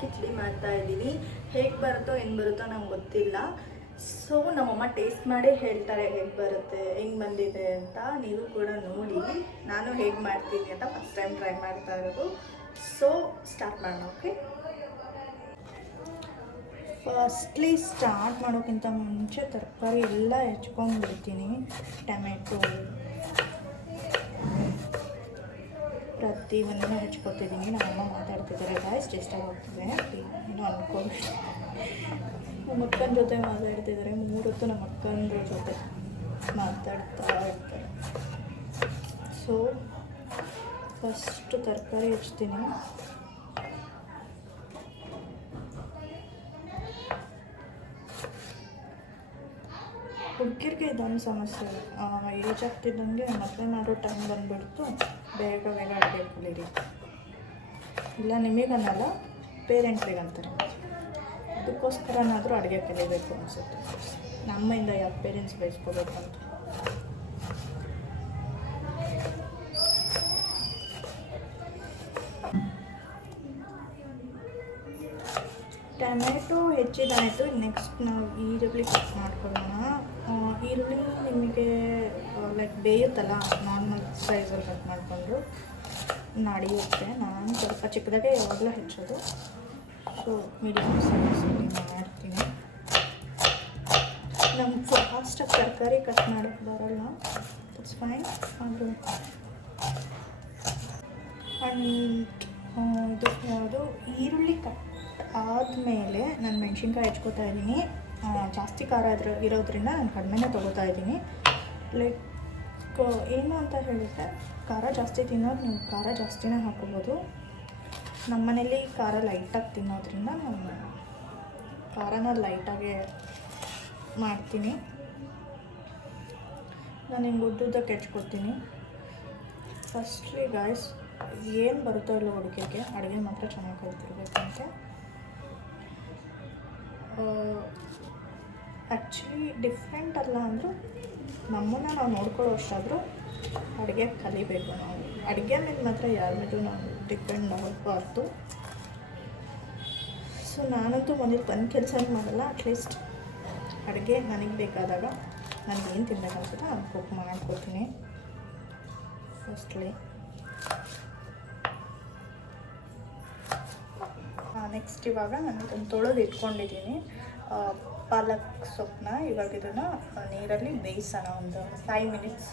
ಕಿಚಡಿ ಮಾಡ್ತಾ ಇದ್ದೀನಿ. ಹೇಗೆ ಬರುತ್ತೋ ಏನು ಬರುತ್ತೋ ನಂಗೆ ಗೊತ್ತಿಲ್ಲ. ಸೊ ನಮ್ಮಮ್ಮ ಟೇಸ್ಟ್ ಮಾಡಿ ಹೇಳ್ತಾರೆ ಹೇಗೆ ಬರುತ್ತೆ, ಹೆಂಗೆ ಬಂದಿದೆ ಅಂತ. ನೀವು ಕೂಡ ನೋಡಿ ನಾನು ಹೇಗೆ ಮಾಡ್ತೀನಿ ಅಂತ ಫಸ್ಟ್ ಟೈಮ್ ಟ್ರೈ ಮಾಡ್ತಾ ಇರೋದು. ಸೊ ಸ್ಟಾರ್ಟ್ ಮಾಡೋಣ. ಓಕೆ, ಫಸ್ಟ್ಲಿ ಸ್ಟಾರ್ಟ್ ಮಾಡೋಕ್ಕಿಂತ ಮುಂಚೆ ತರಕಾರಿ ಎಲ್ಲ ಹೆಚ್ಕೊಂಡ್ಬಿಡ್ತೀನಿ. ಟೊಮೆಟೊ ಪ್ರತಿಯೊಂದನ್ನು ಹೆಚ್ಕೊತಿದ್ದೀನಿ. ನಮ್ಮಮ್ಮ ಮಾತಾಡ್ತಿದ್ದಾರೆ, ಗಾಯ್ಸ್ ಡಿಸ್ಟರ್ಬ್ ಆಗ್ತಿದೆ, ಏನೋ ಅಂದ್ಕೊಂಡು. ನಮ್ಮ ಅಕ್ಕನ ಜೊತೆ ಮಾತಾಡ್ತಿದ್ದಾರೆ. 3 ಹೊತ್ತು ನಮ್ಮ ಅಕ್ಕನ ಜೊತೆ ಮಾತಾಡ್ತಾ ಇರ್ತಾರೆ. ಸೊ ಫಸ್ಟು ತರಕಾರಿ ಹೆಚ್ಚ್ತೀನಿ. ಹುಡುಗಿರಿಗೆ ಇದೊಂದು ಸಮಸ್ಯೆ, ಏಜ್ ಆಗ್ತಿದ್ದಂಗೆ ಮದುವೆ ಮಾಡೋ ಟೈಮ್ ಬಂದುಬಿಡ್ತು. ಬೇಗ ಬೇಗ ಅಡುಗೆ ಕಲೀರಿ. ಇಲ್ಲ ನಿಮಗನ್ನಲ್ಲ, ಪೇರೆಂಟ್ಸಿಗಂತಾರೆ. ಅದಕ್ಕೋಸ್ಕರನಾದರೂ ಅಡುಗೆ ಕಲಿಬೇಕು ಅನಿಸುತ್ತೆ. ನಮ್ಮಿಂದ ಯಾವ ಪೇರೆಂಟ್ಸ್ ಬಯಸ್ಕೋಬೇಕು ಅಂತ. ಟೊಮೆಟೊ ಹೆಚ್ಚಿದಾಯಿತು. ನೆಕ್ಸ್ಟ್ ನಾವು ಈರುಳ್ಳಿ ಕಟ್ ಮಾಡ್ಕೊಳ್ಳೋಣ. ಈರುಳ್ಳಿ ನಿಮಗೆ ಲೈಕ್ ಬೇಯುತ್ತಲ್ಲ, ನಾರ್ಮಲ್ ಸೈಜಲ್ಲಿ ಕಟ್ ಮಾಡಿಕೊಂಡು ನಡೆಯುತ್ತೆ. ನಾನು ಸ್ವಲ್ಪ ಚಿಕ್ಕದಾಗೆ ಯಾವಾಗಲೂ ಹೆಚ್ಚೋದು. ಸೊ ಮೀಡಿಯಮ್ ಸೈಜಲ್ಲಿ ಮಾಡ್ತೀನಿ. ನಮ್ಗೆ ಫಾಸ್ಟಾಗಿ ತರಕಾರಿ ಕಟ್ ಮಾಡೋಕ್ಕೆ ಬರೋಲ್ಲ, ಇಟ್ಸ್ ಫೈನ್. ಆದರೂ ಇದು ಯಾವುದು ಈರುಳ್ಳಿ ಕಟ್ ಆದಮೇಲೆ ನಾನು ಮೆಣಸಿನ್ಕಾಯಿ ಹೆಚ್ಕೋತಾ ಇದ್ದೀನಿ. ಜಾಸ್ತಿ ಖಾರ ಇರೋದ್ರಿಂದ ನಾನು ಕಡಿಮೆನೇ ತೊಗೋತಾ ಇದ್ದೀನಿ. ಲೈಕ್ ಏನು ಅಂತ ಹೇಳಿದ್ರೆ, ಖಾರ ಜಾಸ್ತಿ ತಿನ್ನೋದು ನೀವು ಖಾರ ಜಾಸ್ತಿನೇ ಹಾಕೋಬೋದು. ನಮ್ಮ ಮನೇಲಿ ಖಾರ ಲೈಟಾಗಿ ತಿನ್ನೋದ್ರಿಂದ ನಾನು ಖಾರನ ಲೈಟಾಗೆ ಮಾಡ್ತೀನಿ. ನಾನು ಹಿಂಗೆ ಉದ್ದುದ್ದಕ್ಕೆ ಹೆಚ್ಕೊತೀನಿ. ಫಸ್ಟ್ಲಿ ಗಾಯ್ಸ್, ಏನು ಬರುತ್ತೋ ಇಲ್ಲ ಹುಡುಗಿಗೆ, ಅಡುಗೆ ಮಾತ್ರ ಚೆನ್ನಾಗಿ ಕಲ್ತಿರ್ಬೇಕಂತೆ. ಆ್ಯಕ್ಚುಲಿ ಡಿಫ್ರೆಂಟ್ ಅಲ್ಲ ಅಂದರೂ ನಮ್ಮನ್ನು ನಾವು ನೋಡ್ಕೊಳ್ಳೋ ಅಷ್ಟಾದರೂ ಅಡುಗೆ ಕಲಿಬೇಕು. ನಾವು ಅಡುಗೆ ಮೇಲೆ ಮಾತ್ರ ಯಾರ ಮೇಲೂ ನಾವು ಡಿಪೆಂಡ್ ಆಗಬಾರ್ದು. ಸೊ ನಾನಂತೂ ಒಂದಿಟ್ಟು ಒಂದು ಕೆಲಸ ಮಾಡಲ್ಲ. ಅಟ್ಲೀಸ್ಟ್ ಅಡುಗೆ ನನಗೆ ಬೇಕಾದಾಗ ನನಗೇನು ತಿನ್ಬೇಕು ಅನ್ಸುತ್ತೆ ನಾನು ಕುಕ್ ಮಾಡ್ಕೊತೀನಿ. ಫಸ್ಟ್ಲಿ ನೆಕ್ಸ್ಟ್ ಇವಾಗ ನಾನು ಇದನ್ನು ತೊಳೆದು ಇಟ್ಕೊಂಡಿದ್ದೀನಿ ಪಾಲಕ್ ಸೊಪ್ಪನ್ನ. ಇವಾಗ ಇದನ್ನು ನೀರಲ್ಲಿ ಬೇಯಿಸೋಣ, ಒಂದು 5 ಮಿನಿಟ್ಸ್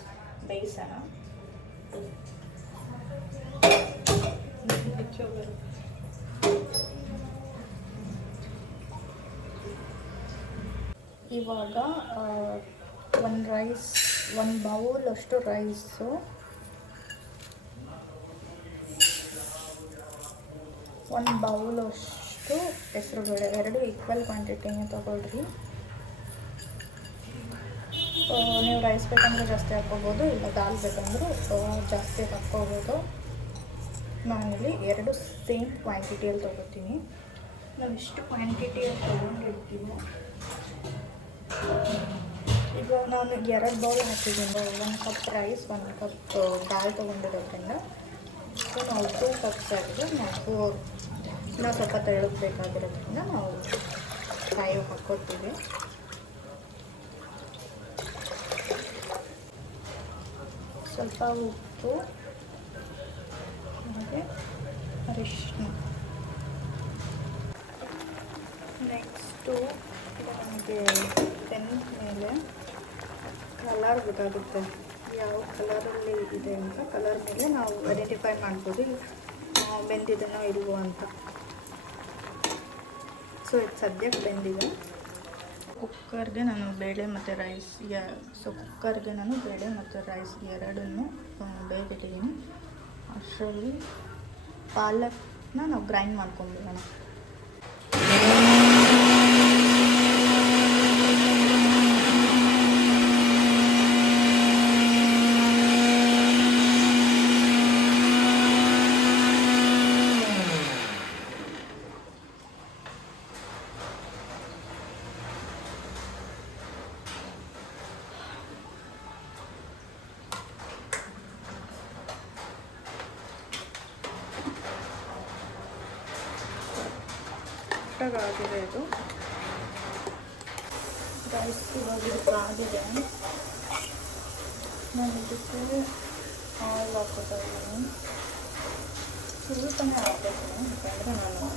ಬೇಯಿಸೋಣ. ಇವಾಗ ಒಂದು ಬೌಲ್ ಅಷ್ಟು ರೈಸು, 1 ಬೌಲ್ ಅಷ್ಟು ಹೆಸರುಬೇಳೆ, 2 ಈಕ್ವಲ್ ಕ್ವಾಂಟಿಟಿನೇ ತೊಗೊಳ್ರಿ. ನೀವು ರೈಸ್ ಬೇಕಂದ್ರೆ ಜಾಸ್ತಿ ಹಾಕ್ಕೋಬೋದು, ಇಲ್ಲ ದಾಲ್ ಬೇಕಂದ್ರೂ ಜಾಸ್ತಿ ಹಾಕ್ಕೋಬೋದು. ನಾನಿಲ್ಲಿ 2 ಸೇಮ್ ಕ್ವಾಂಟಿಟಿಯಲ್ಲಿ ತೊಗೋತೀನಿ. ನಾವು ಎಷ್ಟು ಕ್ವಾಂಟಿಟಿಯಲ್ಲಿ ತೊಗೊಂಡಿರ್ತೀವೋ, ಈಗ ನಾನು 2 ಬೌಲ್ ಹಾಕಿದ್ದೀನಿ. 1 ಕಪ್ ರೈಸ್, 1 ಕಪ್ ದಾಲ್ ತೊಗೊಂಡಿರೋದ್ರಿಂದ ಸೊ ನಾವು 2 ಕಪ್ಸ್ ಆಗಿದೆ. ನಾವು ಸ್ವಲ್ಪ ತೆಳ್ಳಗಬೇಕಾಗಿರೋದ್ರಿಂದ ನಾವು 5 ಹಾಕ್ಕೊತೀವಿ. ಸ್ವಲ್ಪ ಉಪ್ಪು, ಹಾಗೆ ಅರಿಶಿನ. ನೆಕ್ಸ್ಟು ನಮಗೆ ಪೆನ್ ಮೇಲೆ ಕಲರ್ ಗೊತ್ತಾಗುತ್ತೆ, ಯಾವ ಕಲರಲ್ಲಿ ಇದೆ ಅಂತ. ಕಲರ್ ಮೇಲೆ ನಾವು ಐಡೆಂಟಿಫೈ ಮಾಡ್ಬೋದು ಬೆಂದಿದನೋ ಇಲ್ವೋ ಅಂತ. ಸೊ ಇದು ಸದ್ಯಕ್ಕೆ ಬೆಂದಿದೆ. ಕುಕ್ಕರ್ಗೆ ನಾನು ಬೇಳೆ ಮತ್ತು ರೈಸ್ ಕುಕ್ಕರ್ಗೆ ನಾನು ಬೇಳೆ ಮತ್ತು ರೈಸ್ ಎರಡನ್ನೂ ಬೇಯಿಟ್ಟಿದ್ದೀನಿ. ಅಷ್ಟರಲ್ಲಿ ಪಾಲಕ್ನ ನಾವು ಗ್ರೈಂಡ್ ಮಾಡ್ಕೊಂಡ್ಬಿಡೋಣ. ನೀಟಾಗಿ ಆಗಿದೆ ಇದು. ರೈಸ್ ಇವಾಗ ಇದಕ್ಕಾಗಿದೆ. ನಾನು ಇದಕ್ಕೆ ಆಯಿಲ್ ಹಾಕೋತಾ ಇದ್ದೀನಿ. ಸ್ವಲ್ಪನೇ ಹಾಕಬೇಕು, ಯಾಕಂದರೆ ನಾನು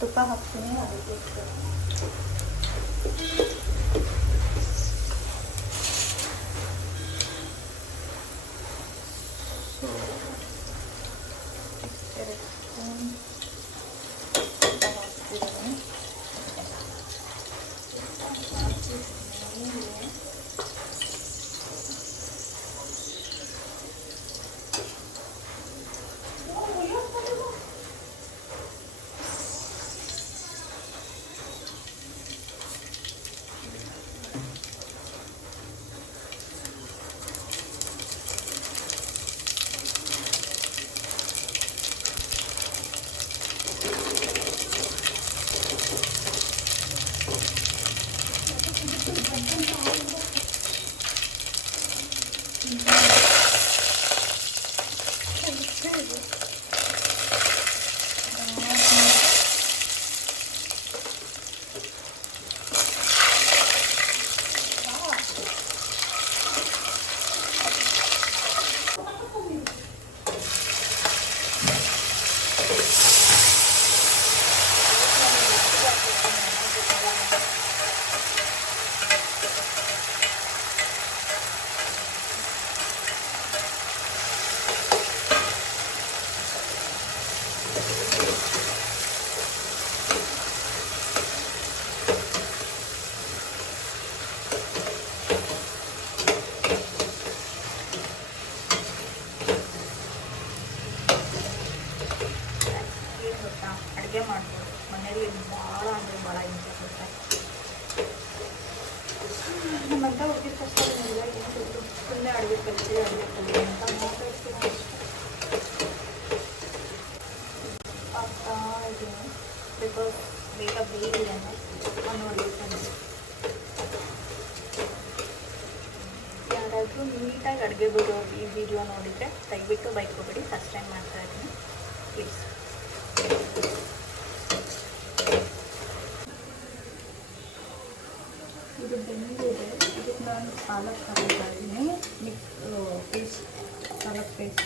ತುಪ್ಪ ಹಾಕ್ತೀನಿ ಅದಕ್ಕೆ. ಸೊ 2 ಸ್ಪೂನ್ ತುಪ್ಪ ಹಾಕ್ತಿದ್ದೀನಿ. ಅಡುಗೆ ಮಾಡ್ಬೋದು ಮನೇಲಿ, ಭಾಳ ಅಂದರೆ ಭಾಳ ಇಂಟ್ರೆಸ್ಟ್. ನಮ್ಮಂತ ಹುಡುಗಿ ಕಷ್ಟ ಏನಿಲ್ಲ, ಏನು ಗೊತ್ತು, ಸುಮ್ಮನೆ ಅಡುಗೆ ಕಲಿಸಿ ಅಂತ ಮಾತಾಡ್ತೀನಿ. ಆಗ್ತಾ ಇದ್ದೀನಿ ಬಿಕಾಸ್ ಬೇಗ ಬೇಯಿದೆ ಅನ್ನೋ ರೀಸನ್. ಯಾರಾದರೂ ನೀಟಾಗಿ ಅಡುಗೆ ಬಿಡೋರು ಈ ವಿಡಿಯೋ ನೋಡಿದರೆ ದಯವಿಟ್ಟು ಬೈಕೋಬೇಡಿ, ಫಸ್ಟ್ ಟೈಮ್ ಮಾಡ್ತಾ ಇದ್ದೀನಿ ಪ್ಲೀಸ್. ಇದು ಬೆಂದಿದೆ, ಇದಕ್ಕೆ ನಾನು ಪಾಲಕ್ ಹಾಕ್ತಾ ಇದ್ದೀನಿ. ಪೇಸ್ಟ್, ಪಾಲಕ್ ಪೇಸ್ಟ್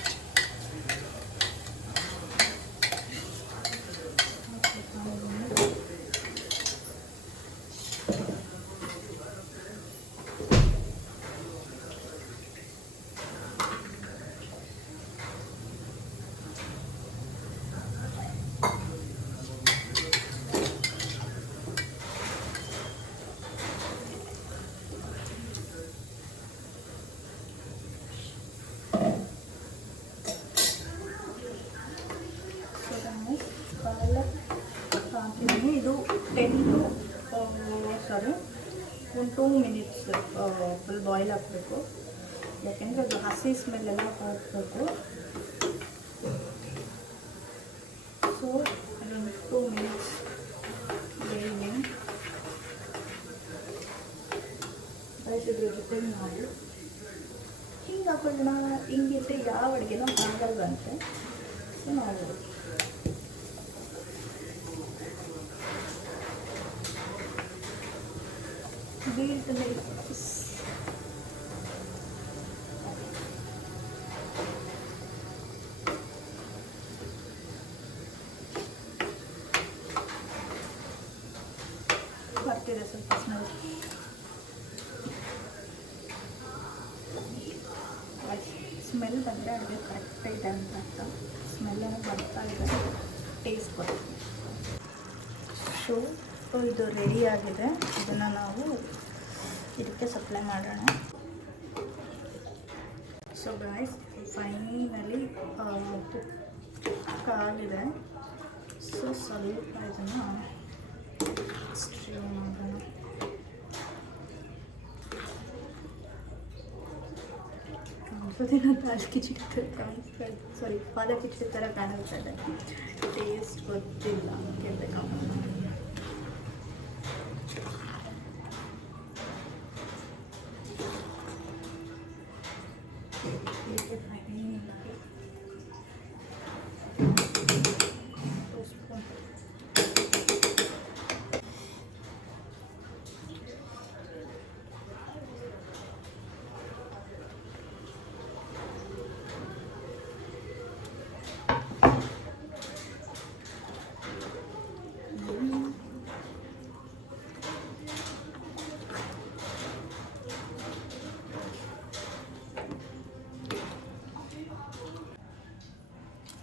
ಹಾಕಿದ್ದೀನಿ. ಇದು 2 ಮಿನಿಟ್ಸ್ ಫುಲ್ ಬಾಯ್ಲ್ ಹಾಕಬೇಕು, ಯಾಕೆಂದರೆ ಅದು ಹಸಿ ಸ್ಮೆಲ್ಲೆಲ್ಲ ಹೋಗಬೇಕು. ಸೊ ಅದೊಂದು 2 ಮಿನಿಟ್ಸ್ ಬೇಯಿಸಿ ರೈಸಿದ್ರ ಜೊತೆ ನಾವು ಹಿಂಗೆ ಹಾಕೊಳ್ಳೋಣ. ಹಿಂಗಿದ್ರೆ ಯಾವ ಅಡುಗೆನೂ ಆಗಲ್ವಂತೆ. ಸೊ ನಾವು beat the milk. ಬರ್ತಿದೆ ಸ್ವಲ್ಪ ಸ್ಮೆಲ್. ಸ್ಮೆಲ್ ಬಂದರೆ ಅಡುಗೆ ಕರೆಕ್ಟ್ ಇದೆ ಅಂತ ಅರ್ಥ. ಸ್ಮೆಲ್ಲನ್ನು ಬರ್ತಾ ಇದೆ, ಟೇಸ್ಟ್ ಬರುತ್ತೆ. ಸೊ ಇದು ರೆಡಿ ಆಗಿದೆ. ಇದನ್ನು ನಾವು ಇದಕ್ಕೆ ಸಪ್ಲೈ ಮಾಡೋಣ. ಸೊ ಗಾಯ್ಸ್, ಫೈನಲಿ ಕಾಲಿದೆ. ಸೊ ಸ್ವಲ್ಪ ಇದನ್ನು ಸ್ಟ್ರೀವ್ ಮಾಡೋಣ. ಕಾಲು ಕಿಚಡಿ ಥರ ಕಾಣಿಸ್ತಾ ಇದೆ, ಸಾರಿ ಪಾಲಕ್ ಕಿಚಡಿ ಥರ ಕಾಣಿಸ್ತಾ ಇದೆ. ಟೇಸ್ಟ್ ಗೊತ್ತಿಲ್ಲ, ಕೇಳಬೇಕು.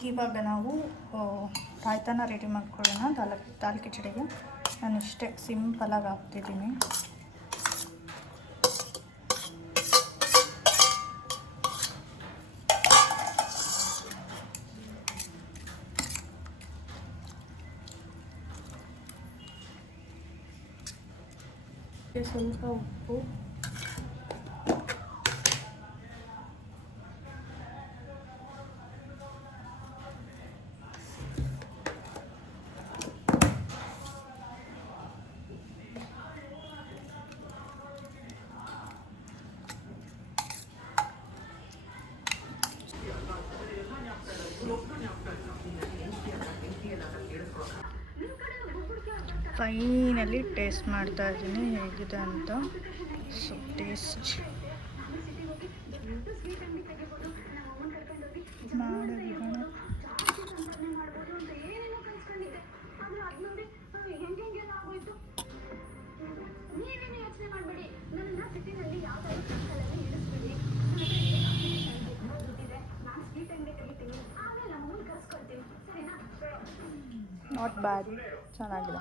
ಇವಾಗ ನಾವು ರಾಯ್ತಾನ ರೆಡಿ ಮಾಡ್ಕೊಳ್ಳೋಣ. ದಾಲ್ ಕಿಚಡಿಗೆ ನಾನು ಇಷ್ಟೇ ಸಿಂಪಲಾಗಿ ಹಾಕ್ತಿದ್ದೀನಿ. ಸ್ವಲ್ಪ ಉಪ್ಪು, ಫೈನಲಿ ಟೇಸ್ಟ್ ಮಾಡ್ತಾ ಇದ್ದೀನಿ ಹೇಗಿದೆ ಅಂತ. ಸೊ ಟೇಸ್ಟ್ ಮಾಡೋಣ. ನಾಟ್ ಬ್ಯಾಡ್, ಚೆನ್ನಾಗಿದೆ.